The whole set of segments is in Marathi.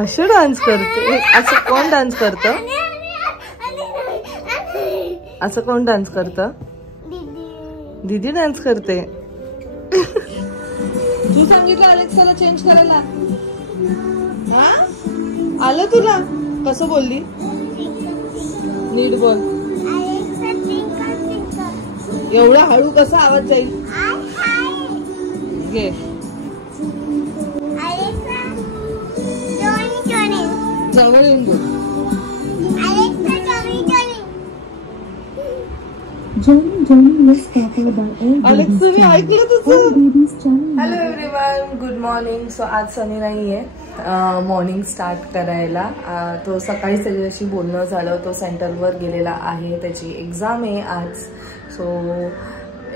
अशी डान्स करते? असं कोण डान्स करतं? असं कोण डान्स करतं? दीदी डान्स करते. तू सांगितलं अलेक्साला चेंज करायला? हा आलं तुला? कसं बोलली? नीट बोल. एवढा हळू कसा आवाज जाईल? घे. जवळ येऊन बोल. अलेक्साने ऐकलं तुझं? Hello everyone, good morning. So आज सनी नाहीये मॉर्निंग स्टार्ट करायला. तो सकाळी त्याच्याशी बोलणं झालं. तो सेंटरवर गेलेला आहे, त्याची एक्झाम आहे आज. सो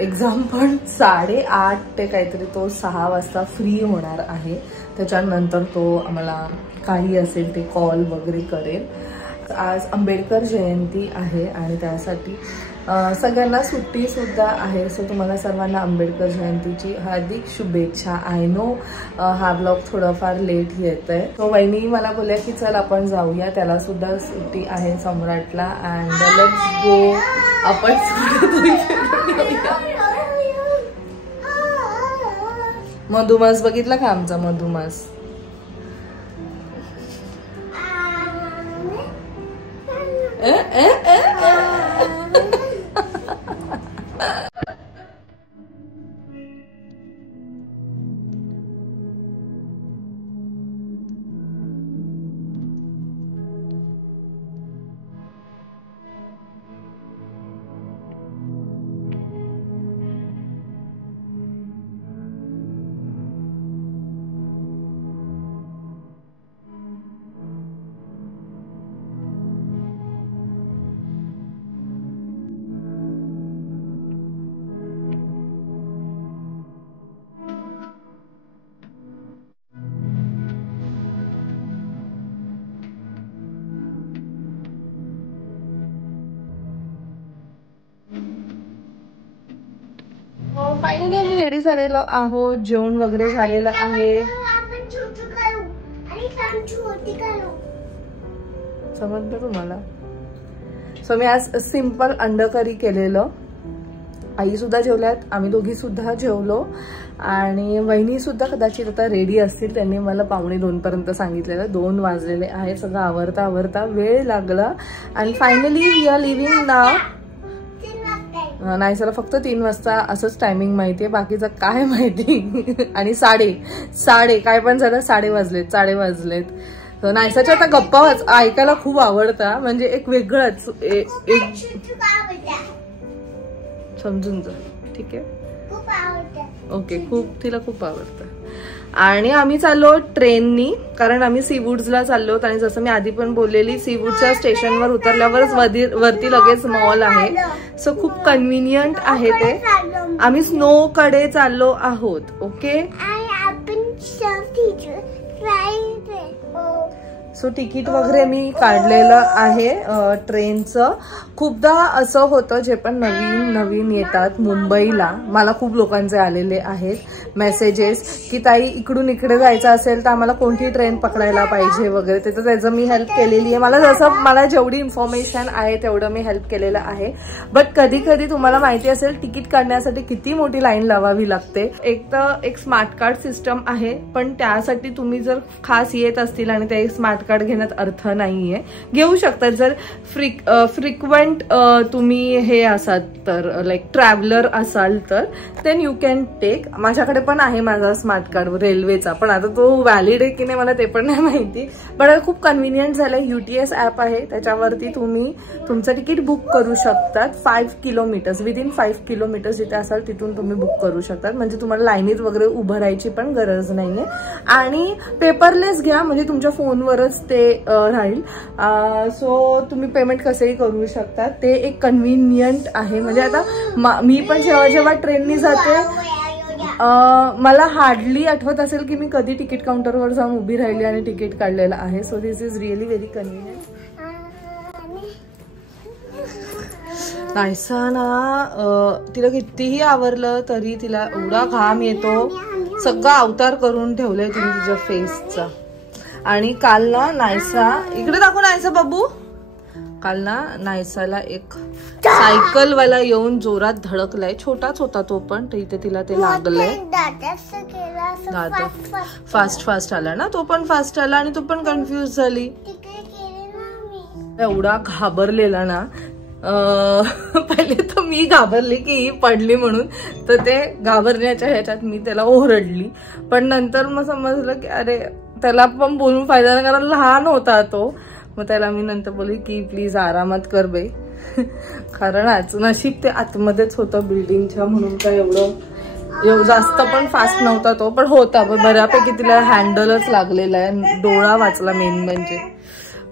एक्झाम पण 8:30 ते काहीतरी तो 6 वाजता फ्री होणार आहे. त्याच्यानंतर तो आम्हाला काही असेल ते कॉल वगैरे करेल. आज आंबेडकर जयंती आहे आणि त्यासाठी सगळ्यांना सुट्टी सुद्धा आहे. सो तुम्हाला सर्वांना आंबेडकर जयंतीची हार्दिक शुभेच्छा. आय नो हा ब्लॉग थोडाफार लेट येत आहे. तो वहिनी मला बोलल्या की चल आपण जाऊया, त्याला सुद्धा सुट्टी आहे सम्राटला. And let's go. आपण मधुमास बघितला का आमचा मधुमास? फायनली आम्ही रेडी झालेलो आहोत. जेवण वगैरे झालेलं आहे. समजलं तुम्हाला? सो मी आज सिंपल अंड करी केलेलं. आई सुद्धा जेवल्यात, आम्ही दोघी सुद्धा जेवलो. आणि वहिनी सुद्धा कदाचित आता रेडी असतील. त्यांनी मला 1:45 पर्यंत सांगितलेलं. 2 वाजलेले आहे. सगळं आवरता आवरता वेळ लागला. आणि फायनली वी आर लिव्हिंग नाव. नाही चला, फक्त 3 वाजता असंच टायमिंग माहितीये, बाकीचं काय माहिती. आणि साडे काय पण झालं, 7:30 वाजलेत. नायसाच्या आता गप्पा ऐकायला खूप आवडता. म्हणजे एक वेगळंच एक समजून जा. ठीक आहे, ओके. तिला खूप आवडतं. आणि आम्ही चाललो ट्रेननी, कारण आम्ही सीवूड्सला चाललो. आणि जसं मी आधी पण बोललेली, सीवूडच्या स्टेशनवर उतरल्यावरच वरती लगेच मॉल आहे. सो खूप कन्व्हिनियंट आहे ते. आम्ही स्नोकडे चाललो आहोत. ओके. सो तिकीट वगैरे मी काढलेलं आहे ट्रेनचं. खूपदा असं होतं, जे पण नवीन येतात मुंबईला, मला खूप लोकांचे आलेले आहेत मेसेजेस की ताई इकडून इकडे जायचं असेल तर आम्हाला कोणती ट्रेन पकडायला पाहिजे वगैरे. त्याचं मी हेल्प केलेली आहे. मला जेवढी इन्फॉर्मेशन आहे तेवढं मी हेल्प केलेलं आहे. बट कधी कधी तुम्हाला माहिती असेल तिकीट काढण्यासाठी किती मोठी लाईन लावावी लागते. एक स्मार्ट कार्ड सिस्टम आहे, पण त्यासाठी तुम्ही जर खास येत असतील आणि ते स्मार्ट कार्ड घेण्यात अर्थ नाहीये. घेऊ शकतात जर फ्रिक्वेंट तुम्ही हे असाल तर, लाईक ट्रॅव्हलर असाल तर देन यू कॅन टेक. माझ्याकडे पण आहे माझा स्मार्ट कार्ड रेल्वेचा, पण आता तो व्हॅलिड आहे की नाही मला ते पण नाही माहिती. बट खूप कन्व्हिनियंट झालंय. UTS ऍप आहे, त्याच्यावरती तुम्ही तुमचं तिकीट बुक करू शकतात. 5 किलोमीटर्स विदिन 5 किलोमीटर्स जिथे असाल तिथून तुम्ही बुक करू शकतात. म्हणजे तुम्हाला लाईनीत वगैरे उभं राहायची पण गरज नाहीये. आणि पेपरलेस घ्या, म्हणजे तुमच्या फोनवरच ते राहील. सो तुम्ही पेमेंट कसंही करू शकता. ते एक कन्व्हिनियंट आहे. म्हणजे आता मी पण जेव्हा ट्रेननी जाते, मला हार्डली आठवत असेल की मी कधी तिकीट काउंटरवर जाऊन उभी राहिली आणि तिकीट काढलेलं आहे. So this is really very convenient. Naysa ना तिला कितीही आवरलं तरी तिला एवढा घाम येतो. सगळा अवतार करून ठेवलाय तिने तिच्या फेसचा. आणि काल ना नायसा, इकडे दाखव नायसा बाबू, काल ना नायसाला एक सायकलवाला येऊन जोरात धडकलाय. छोटाच होता तो पण, तर इथे तिला ते लागलंय. दादा फास्ट आला ना, तो पण फास्ट आला आणि तो पण कन्फ्युज झाली. एवढा घाबरलेला ना, पहिले तर मी घाबरली की ही पडली म्हणून, तर ते घाबरण्याच्या ह्याच्यात मी त्याला ओरडली. पण नंतर मग समजलं की अरे त्याला पण बोलून फायदा नाही, कारण लहान होता तो. मग त्याला मी नंतर बोलली की प्लीज आरामात कर बाई, कारण आज नशीब ते आतमध्येच होतं बिल्डिंगच्या, म्हणून काय एवढं जास्त पण फास्ट नव्हता तो, पण होता बऱ्यापैकी. तिला हँडलच लागलेला आहे, डोळा वाचला मेन म्हणजे.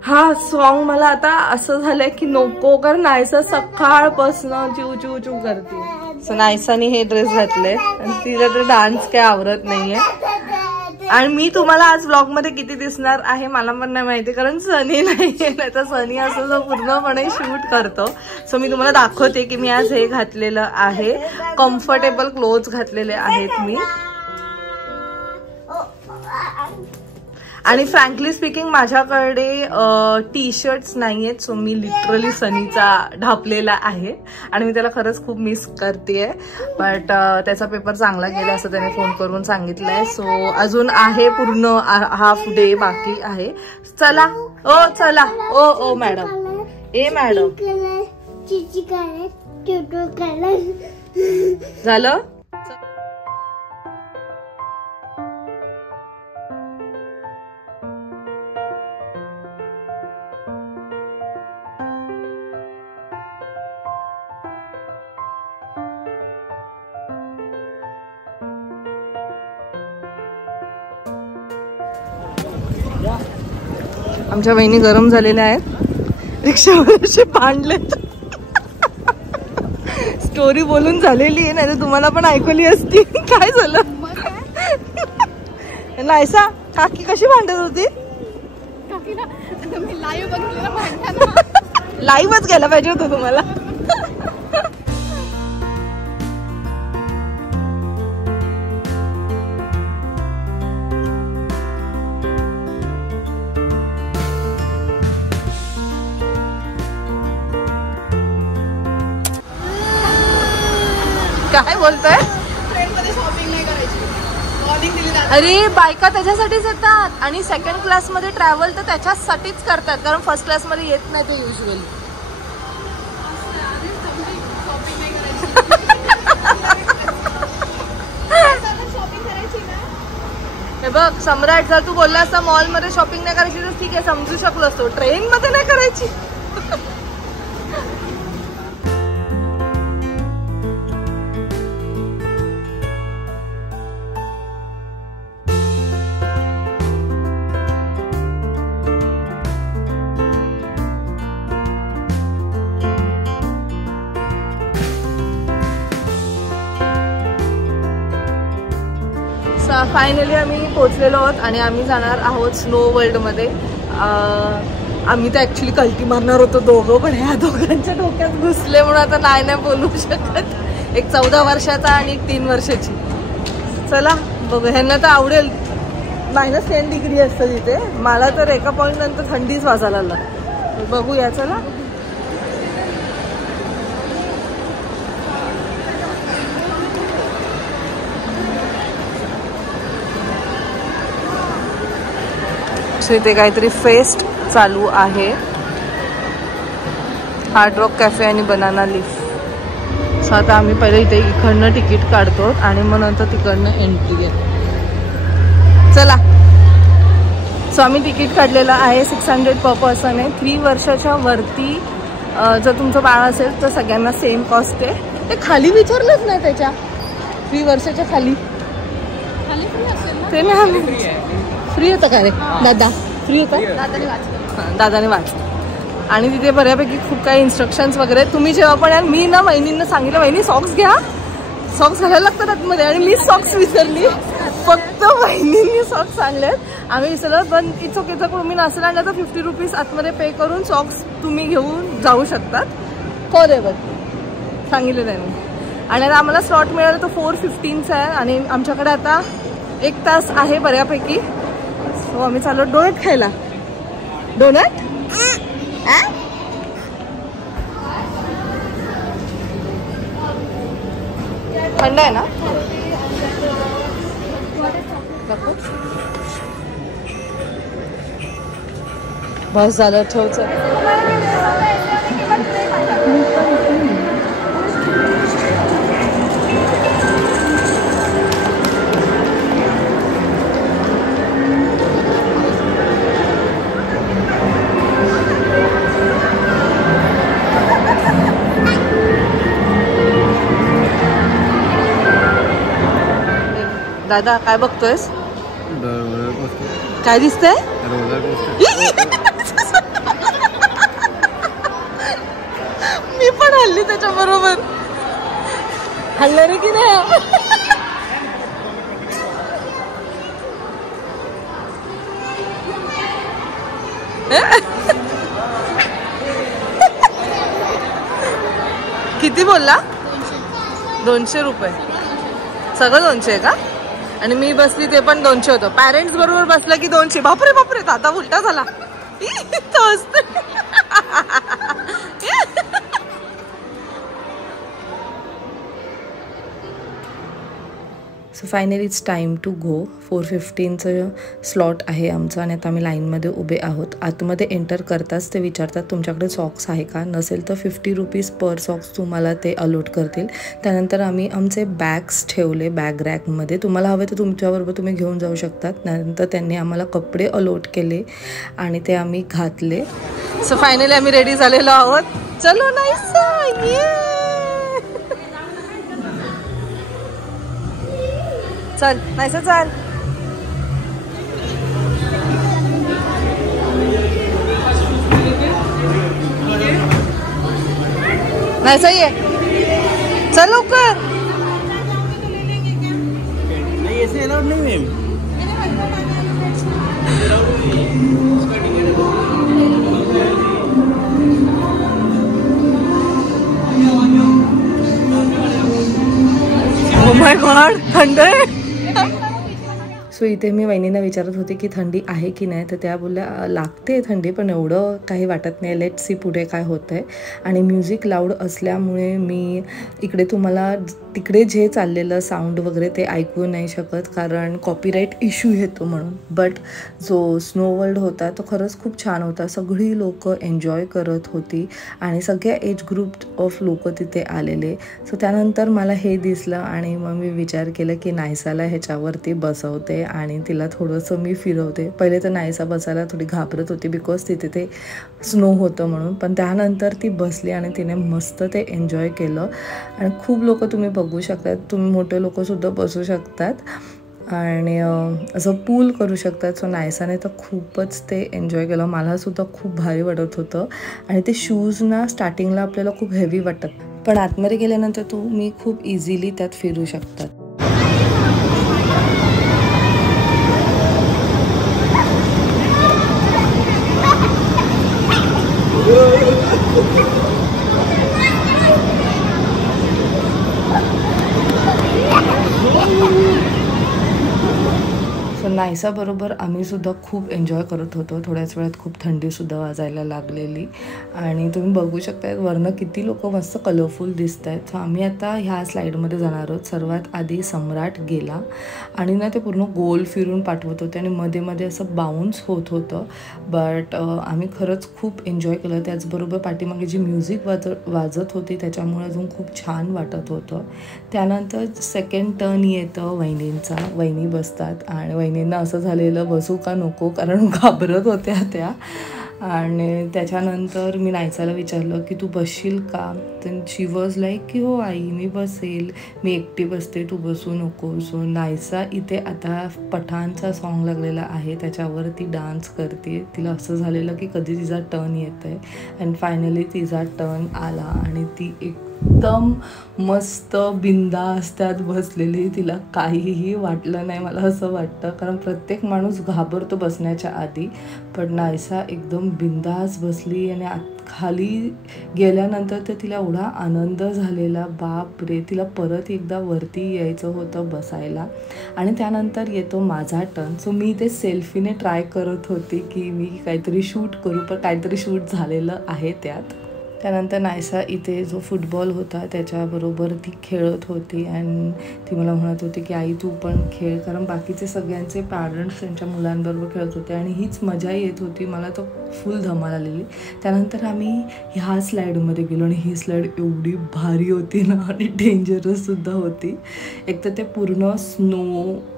हा सॉन्ग मला आता असं झालंय की नको, कारण नायसा सकाळपासून चिव चिव चिव करते. सो नायसाने हे ड्रेस घातले आणि तिला ते डान्स काय आवडत नाहीये. आणि मी तुम्हाला आज व्लॉग मध्ये किती दिसणार आहे मला पण नाही माहिती, कारण सनी नाहीये ना, तर सनी असं जो पूर्णपणे शूट करतो. सो मी तुम्हाला दाखवते की मी आज हे घातलेलं आहे, कम्फर्टेबल क्लोथ्स घातलेले आहेत मी. आणि फ्रँकली स्पीकिंग माझ्याकडे टी शर्ट्स नाहीयेत, सो मी लिटरली सनीचा ढापलेला आहे आणि मी त्याला खरंच खूप मिस करतेय. बट त्याचा पेपर चांगला गेला असं त्याने फोन करून सांगितलंय. सो अजून आहे पूर्ण हाफ डे बाकी आहे. चला चला ओ मॅडम, ए मॅडम झालं. आमच्या वहिनी गरम झालेल्या आहेत, रिक्षावर असे पांडलेत. स्टोरी बोलून झालेली आहे, नाही तर तुम्हाला पण ऐकली असती. काय झालं नायसा, काकी कशी भांडत होती? लाईव्हच गेला पाहिजे होतं तुम्हाला. काय बोलतोय? ट्रेनमध्ये शॉपिंग नाही करायची, वॉर्निंग दिली जाते. अरे बायका त्याच्यासाठीच येतात आणि सेकंड क्लास मध्ये ट्रॅव्हल तर त्याच्यासाठीच करतात, कारण फर्स्ट क्लास मध्ये येत नाही ते युजली. हे बघ सम्राट, जर तू बोलला असता मॉल मध्ये शॉपिंग नाही करायची तर ठीक आहे, समजू शकलो असतो. ट्रेन मध्ये नाही करायची. फायनली आम्ही पोहोचलेलो आहोत आणि आम्ही जाणार आहोत स्नो वर्ल्ड मध्ये. आम्ही तर ऍक्च्युली कल्टी मारणार होतो दोघं, पण ह्या दोघांच्या डोक्यात घुसले म्हणून आता नाही बोलू शकत. एक 14 वर्षाचा आणि एक 3 वर्षाची. चला बघू, ह्यांना तर आवडेल. -10 डिग्री असतं तिथे, मला तर एका पॉईंट नंतर थंडीच वाजायला लागला. बघूया चला. इथे काहीतरी फेस्ट चालू आहे, हार्ड रॉक कॅफे आणि बनाना लीफ. सो आता आम्ही पहिले इथे इकडनं तिकीट काढतो आणि मग नंतर तिकडनं एंट्री घेतो. चला. सो आम्ही तिकीट काढलेलं आहे 600 पर पर्सन आहे. 3 वर्षाच्या वरती जर तुमचं बाळ असेल तर सगळ्यांना सेम कॉस्ट आहे. ते खाली विचारलंच नाही त्याच्या, 3 वर्षाच्या खाली ते नाही. फ्री होतं का रे दादा? फ्री होतं, दादाने वाचलं. आणि तिथे बऱ्यापैकी खूप काही इन्स्ट्रक्शन्स वगैरे. तुम्ही जेव्हा पण यार, मी ना वहिनींना सांगितलं वहिनी सॉक्स घ्या, सॉक्स घालायला लागतात आतमध्ये, आणि मी सॉक्स विसरली. फक्त वहिनींनी सॉक्स सांगलेत, आम्ही विसरलो. पण इट्स ओके, जर तुम्ही नसेल आणि आता 50 रुपीज आतमध्ये पे करून सॉक्स तुम्ही घेऊन जाऊ शकतात. फॉरेवर सांगितलं त्यांनी. आणि आता आम्हाला स्लॉट मिळाला तो 4:15चा आहे आणि आमच्याकडे आता 1 तास आहे बऱ्यापैकी. हो आम्ही चाललो डोनट खायला. डोनट थंड आहे ना. बस झालं ठेवच. दादा काय बघतोयस. काय दिसतंय. मी पण हल्ली त्याच्या बरोबर. हल्लं रे की नाही. किती बोलला. 200 रुपये. सगळं 200 आहे का. आणि मी बसली ते पण 200 होतं. पॅरेंट्स बरोबर बसलं की 200. बापरे बापरे दादा उलटा झाला. So finally it's time to go. 4:15चं स्लॉट आहे आमचं आणि आता आम्ही लाईनमध्ये उभे आहोत. आतमध्ये एंटर करताच ते विचारतात तुमच्याकडे सॉक्स आहे का. नसेल तर 50 रुपीज पर सॉक्स तुम्हाला ते अलॉट करतील. त्यानंतर आम्ही आमचे बॅग्स ठेवले बॅग रॅकमध्ये. तुम्हाला हवे तर तुमच्याबरोबर तुम्ही घेऊन जाऊ शकतात. त्यानंतर त्यांनी आम्हाला कपडे अलॉट केले आणि ते आम्ही घातले. सो फायनली आम्ही रेडी झालेलो आहोत. चलो नाईस. चल नाहीस चाल. नाहीसा ये. चल लवकर. ऐसे अलाउड नहीं मैम. ओ माय गॉड थंड आहे. सो इथे मी वहिनींना विचारत होते की थंडी आहे की नाही. तर त्या बोलल्या लागते थंडी पण एवढं काही वाटत नाही. लेट्स सी पुढे काय होतं आहे. आणि म्युझिक लाऊड असल्यामुळे मी इकडे तुम्हाला तिकडे जे चाललेलं साऊंड वगैरे ते ऐकू नाही शकत कारण कॉपीराईट इश्यू येतो म्हणून. बट जो स्नो वर्ल्ड होता तो खरंच खूप छान होता. सगळी लोक एन्जॉय करत होती आणि सगळ्या एज ग्रुप ऑफ लोक तिथे आलेले. सो त्यानंतर मला हे दिसलं आणि मग मी विचार केला की नायसाला ह्याच्यावरती बसवते आणि तिला थोडंसं मी फिरवते. पहिले तर नायसा बसायला थोडी घाबरत होती बिकॉज तिथे ते स्नो होतं म्हणून. पण त्यानंतर ती बसली आणि तिने मस्त ते एन्जॉय केलं. आणि खूप लोक तुम्ही बघू शकतात. तुम्ही मोठे लोकसुद्धा बसू शकतात आणि असं पूल करू शकतात. सो नायसाने तर खूपच ते एन्जॉय केलं. मलासुद्धा खूप भारी वाटत होतं. आणि ते शूज ना स्टार्टिंगला आपल्याला खूप हेवी वाटत पण आतमध्ये गेल्यानंतर तुम्ही खूप इझिली त्यात फिरू शकतात. सो नायसाबरोबर आम्हीसुद्धा खूप एन्जॉय करत होतो. थोड्याच वेळात खूप थंडीसुद्धा वाजायला लागलेली आणि तुम्ही बघू शकता वरनं किती लोक मस्त कलरफुल दिसत आहेत. सो आम्ही आता ह्या स्लाईडमध्ये जाणार आहोत. सर्वात आधी सम्राट गेला आणि ना ते पूर्ण गोल फिरून पाठवत होते आणि मध्ये मध्ये असं बाउन्स होत होतं. बट आम्ही खरंच खूप एन्जॉय केलं. त्याचबरोबर पाठीमागे जी म्युझिक वाजत होती त्याच्यामुळे अजून खूप छान वाटत होतं. त्यानंतर सेकंड टर्न येतं वहिनींचा. वहिनी बसतात आणि वहिनींना असं झालेलं बसू का नको कारण घाबरत होत्या त्या. आणि त्याच्यानंतर मी नायसाला विचारलं की तू बसशील का. तर शी वॉज लाईक की हो आई मी बसेल. मी एकटी बसते तू बसू नको. सो नायसा इथे आता पठाणचा सॉन्ग लागलेला आहे त्याच्यावर ती डान्स करते. तिला असं झालेलं की कधी तिचा टर्न येतं आहे. अँड फायनली तिचा टर्न आला आणि ती एक एकदम मस्त बिंदास त्यात बसलेली. तिला काहीही वाटलं नाही मला असं वाटतं, कारण प्रत्येक माणूस घाबरतो बसण्याच्या आधी, पण नायसा एकदम बिंदास बसली. आणि खाली गेल्यानंतर तर तिला एवढा आनंद झालेला, बाप रे. तिला परत एकदा वरती यायचं होतं बसायला. आणि त्यानंतर येतो माझा टर्न. सो मी ते सेल्फीने ट्राय करत होते की मी काहीतरी शूट करू, पण काहीतरी शूट झालेलं आहे त्यात. त्यानंतर नायसा इथे जो फुटबॉल होता त्याच्याबरोबर ती खेळत होती. आणि ती मला म्हणत होती की आई तू पण खेळ, कारण बाकीचे सगळ्यांचे पॅरेंट्स त्यांच्या मुलांबरोबर खेळत होते आणि हीच मजा येत होती. मला तर फुल धमाल आलेली. त्यानंतर आम्ही ह्या स्लाईडमध्ये गेलो आणि ही स्लाईड एवढी भारी होती ना आणि डेंजरससुद्धा होती. एक तर ते पूर्ण स्नो,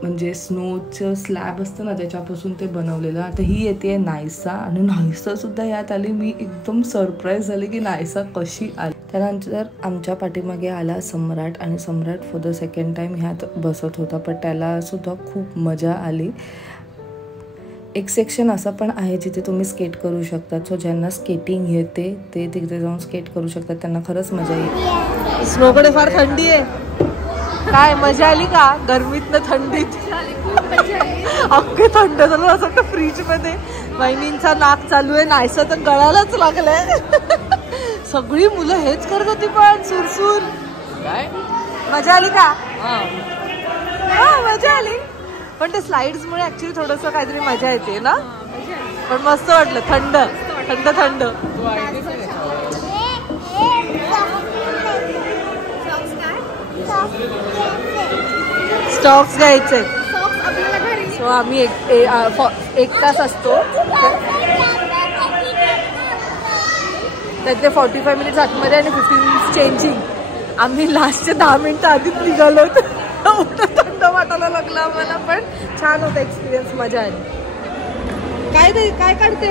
म्हणजे स्नोचं स्लॅब असतं ना त्याच्यापासून ते बनवलेलं. आता ही येते नायसा आणि नायसासुद्धा यात आली. मी एकदम सरप्राईज झाले की नायसा कशी आली. त्यानंतर आमच्या पाठीमागे आला सम्राट आणि सम्राट फॉर द सेकंड टाईम ह्यात बसत होता, पण त्याला सुद्धा खूप मजा आली. एक सेक्शन असं पण आहे जिथे तुम्ही स्केट करू शकता. सो ज्यांना स्केटिंग येते ते तिथे जाऊन स्केट करू शकतात, त्यांना खरंच मजा येईल. स्नोकडे फार थंडी आहे. काय मजा आली का गरमीतनं थंडीत? अख्खे थंड झालं असं वाटतं फ्रीजमध्ये. वहिनींचा नाक चालू आहे, नायसा तर गळालाच लागलंय. सगळी मुलं हेच करत होती पण सुरसुर. काय मजा आली का? हा मजा आली, पण ते स्लाइड्समुळे ऍक्च्युली थोडंसं काहीतरी मजा येते ना. पण मस्त वाटलं, थंड थंड थंड. स्टॉक्स घ्यायचे. सो आम्ही एक तास असतो त्यातले 45 मिनिट्स आतमध्ये आणि 15 मिनिट्स चेंजिंग. आम्ही लास्टचे 10 मिनिटं आधीच निघालो होतो. थंड वाटायला लागला आम्हाला, पण छान होता एक्सपिरियन्स, मजा आली. काय काढते?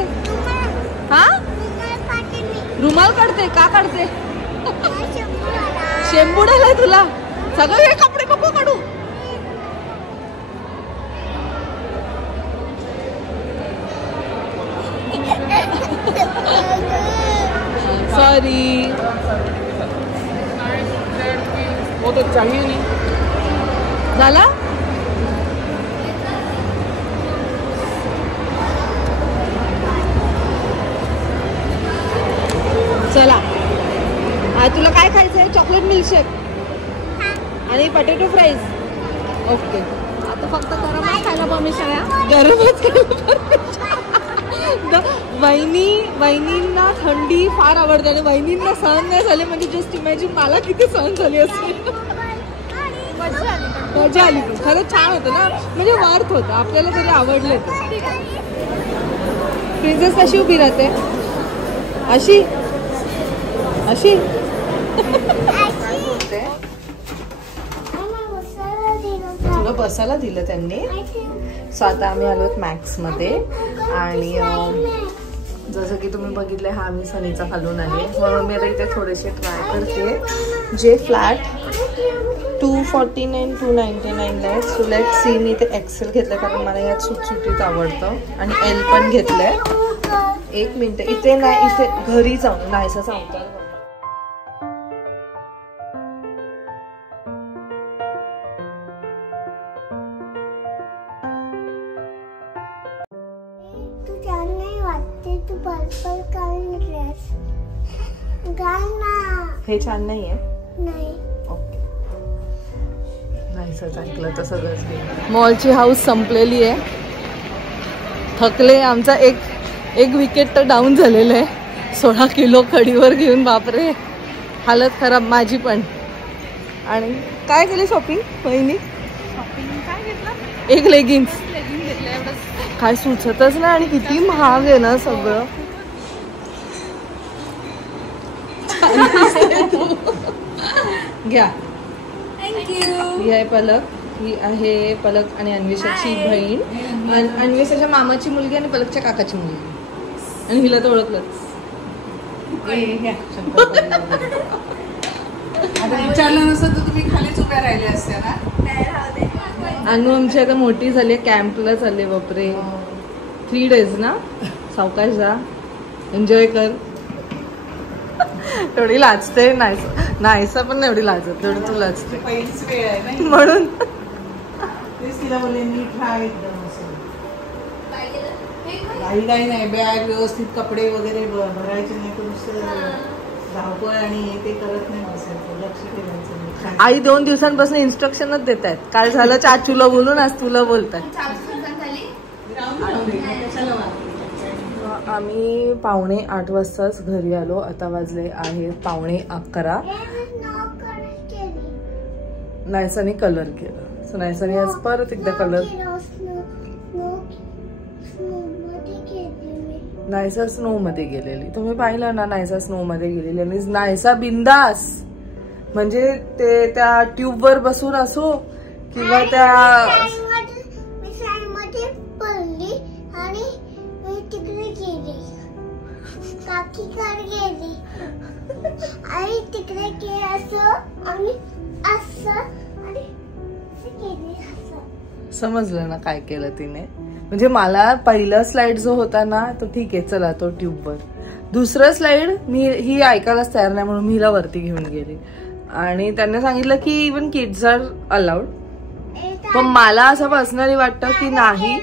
हा रुमाल काढते. का काढते? शेंबुडालाय तुला सगळे हे कपडे नको काढू. सॉरी, वो तो चाहिए नहीं. झाला? चला, तुला काय खायचंय? चॉकलेट मिल्कशेक आणि पटेटो फ्राईज. ओके, आता फक्त गरमच खायला परमिशन आहे. गरमच वहिनींना थंडी फार आवडते आणि वहिनींना सहन नाही झाले म्हणजे जस्ट इमॅजिन मला किती सहन झाली असते. मजा आली पण खरंच छान होतं ना, म्हणजे वर्थ होतं. आपल्याला तरी आवडलं. प्रिन्सेस कशी उभी राहते? अशी अशी तुला बसायला दिलं त्यांनी. सो आता आम्ही आलो मॅक्समध्ये आणि जसं की तुम्ही बघितलं हा आम्ही सनीचा खालून आले, म्हणून मी आता इथे थोडेसे ट्राय करते. जे फ्लॅट 249 299 आहे. So let see. मी इथे एक्सेल घेतलं कारण मला यात सुटसुटीत आवडतं आणि एल पण घेतलंय. एक मिनिट, इथे नाही, इथे घरी जाऊन नाहीसा सांगतात. हे छान नाही आहे. ओके, नाहीच ऐकलं तर सगळंच. मॉलची हाऊस संपलेली आहे. थकले. आमचा एक विकेट तर डाऊन झालेलं आहे. 16 किलो खडीवर घेऊन. बापरे, हालत खराब माझी पण. आणि काय केली शॉपिंग वहिनी? काय घेतलं? एक लेगिन्स घेतलं एवढंच. काय सुचतच नाही आणि किती महाग आहे ना सगळं. घ्या. थँक्यू. ही आहे पलक, ही आहे पलक आणि अन्वेषाची बहीण, अन्वेषाच्या मामाची मुलगी आणि पलकच्या काकाची मुलगी. आणि हिला तर ओळखलंच. विचारलं नसतं तर तुम्ही खालीच उभ्या राहिले असते ना. अनु आमची आता मोठी झाली, कॅम्पला चालले. बापरे, 3 days ना. सावकाश जा, एन्जॉय कर. एवढी लाजते नाहीसा पण नाही एवढी लाजत तेवढी तू लाजते पहिलीच वेळ आहे ना म्हणून तेच तिला बोलले नीट राहा एकदम असं काही नाही बॅग व्यवस्थित कपडे वगैरे भरायचे नाही तर नुसतं धावपळ आणि ते करत नाही बसायचं लक्ष ठेवायचं. आई 2 दिवसांपासून इन्स्ट्रक्शनच देत आहेत. काल झालं चाचूला बोलून आज तुला बोलतात. आम्ही 7:45 वाजताच घरी आलो. आता वाजले आहे 11:15. नायसाने कलर केला. सो नायसाने आज परत एकदा कलर नायसा स्नो मध्ये गेलेली. तुम्ही पाहिलं ना नायसा स्नो मध्ये गेलेली आणि नायसा बिंदास म्हणजे ते त्या ट्यूब वर बसून असो किंवा त्या समजलं ना काय केलं तिने. म्हणजे मला पहिला स्लाइड जो होता ना तो ठीक आहे चला तो ट्यूबवर. दुसरं स्लाइड मी ही ऐकायलाच तयार नाही म्हणून मी हिला वरती घेऊन गेली आणि त्यांनी सांगितलं की इवन किड्स आर अलाउड. पण मला असं पर्सनली वाटतं की नाही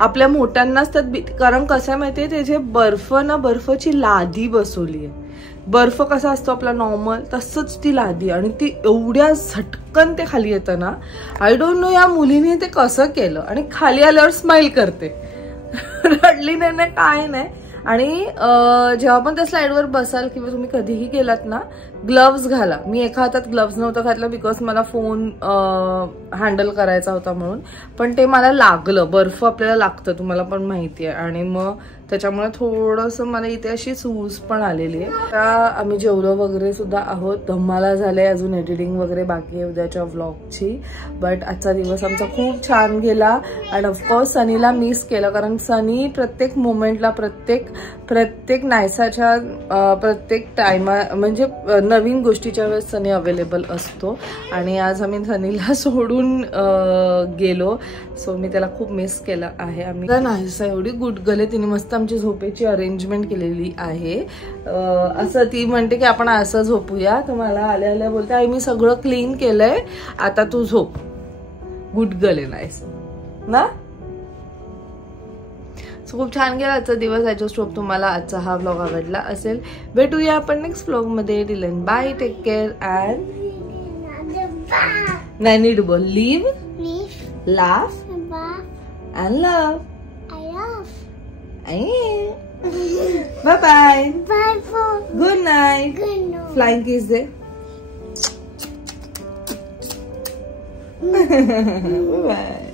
आपल्या मोठ्यांनाच त्यात कारण कसं माहितीये त्याचे बर्फाची लादी बसवली आहे. बर्फ कसा असतो आपला नॉर्मल तसंच ती लादी आणि ती एवढ्या झटकन ते खाली येतं ना. आय डोंट नो या मुलीने ते कसं केलं आणि खाली आल्यावर स्माइल करते. रडली नाही काय नाही. आणि जेव्हा पण त्या स्लाइडवर बसाल किंवा तुम्ही कधीही गेलात ना ग्लव्स घाला. मी एका हातात ग्लव्स नव्हतं घातलं बिकॉज मला फोन हँडल करायचा होता म्हणून. पण ते मला लागलं. बर्फ आपल्याला लागतं तुम्हाला पण माहिती आहे आणि मग त्याच्यामुळे थोडंसं मला इथे अशी सूज पण आलेली आहे. आता आम्ही जेवलो वगैरे सुद्धा आहोत. धम्माला झालंय. अजून एडिटिंग वगैरे बाकी आहे उद्याच्या व्लॉगची. बट आजचा दिवस आमचा खूप छान गेला आणि ऑफकोर्स सनीला मिस केलं कारण सनी प्रत्येक मोमेंटला प्रत्येक नायसाच्या प्रत्येक टाइमा म्हणजे नवीन गोष्टीच्या वेळेस सनी अवेलेबल असतो आणि आज आम्ही सनीला सोडून गेलो. सो मी त्याला खूप मिस केलं आहे. आम्ही नायसा एवढी गुडगले तिने मस्त आमची झोपेची अरेंजमेंट केलेली आहे. असं ती म्हणते की आपण असं झोपूया तर मला आल्या बोलते आई मी सगळं क्लीन केलंय आता तू झोप. गुडगले नायसा ना. सो खूप छान गेला आजचा दिवस. आय जस्ट होप तुम्हाला आजचा हा व्लॉग आवडला असेल. भेटूया आपण नेक्स्ट व्लॉग मध्ये. Till bye take care and नाही नीड बोल live laugh and love. I love. Bye bye. Bye bye. Good night. Good night. Flying kiss there. Bye bye.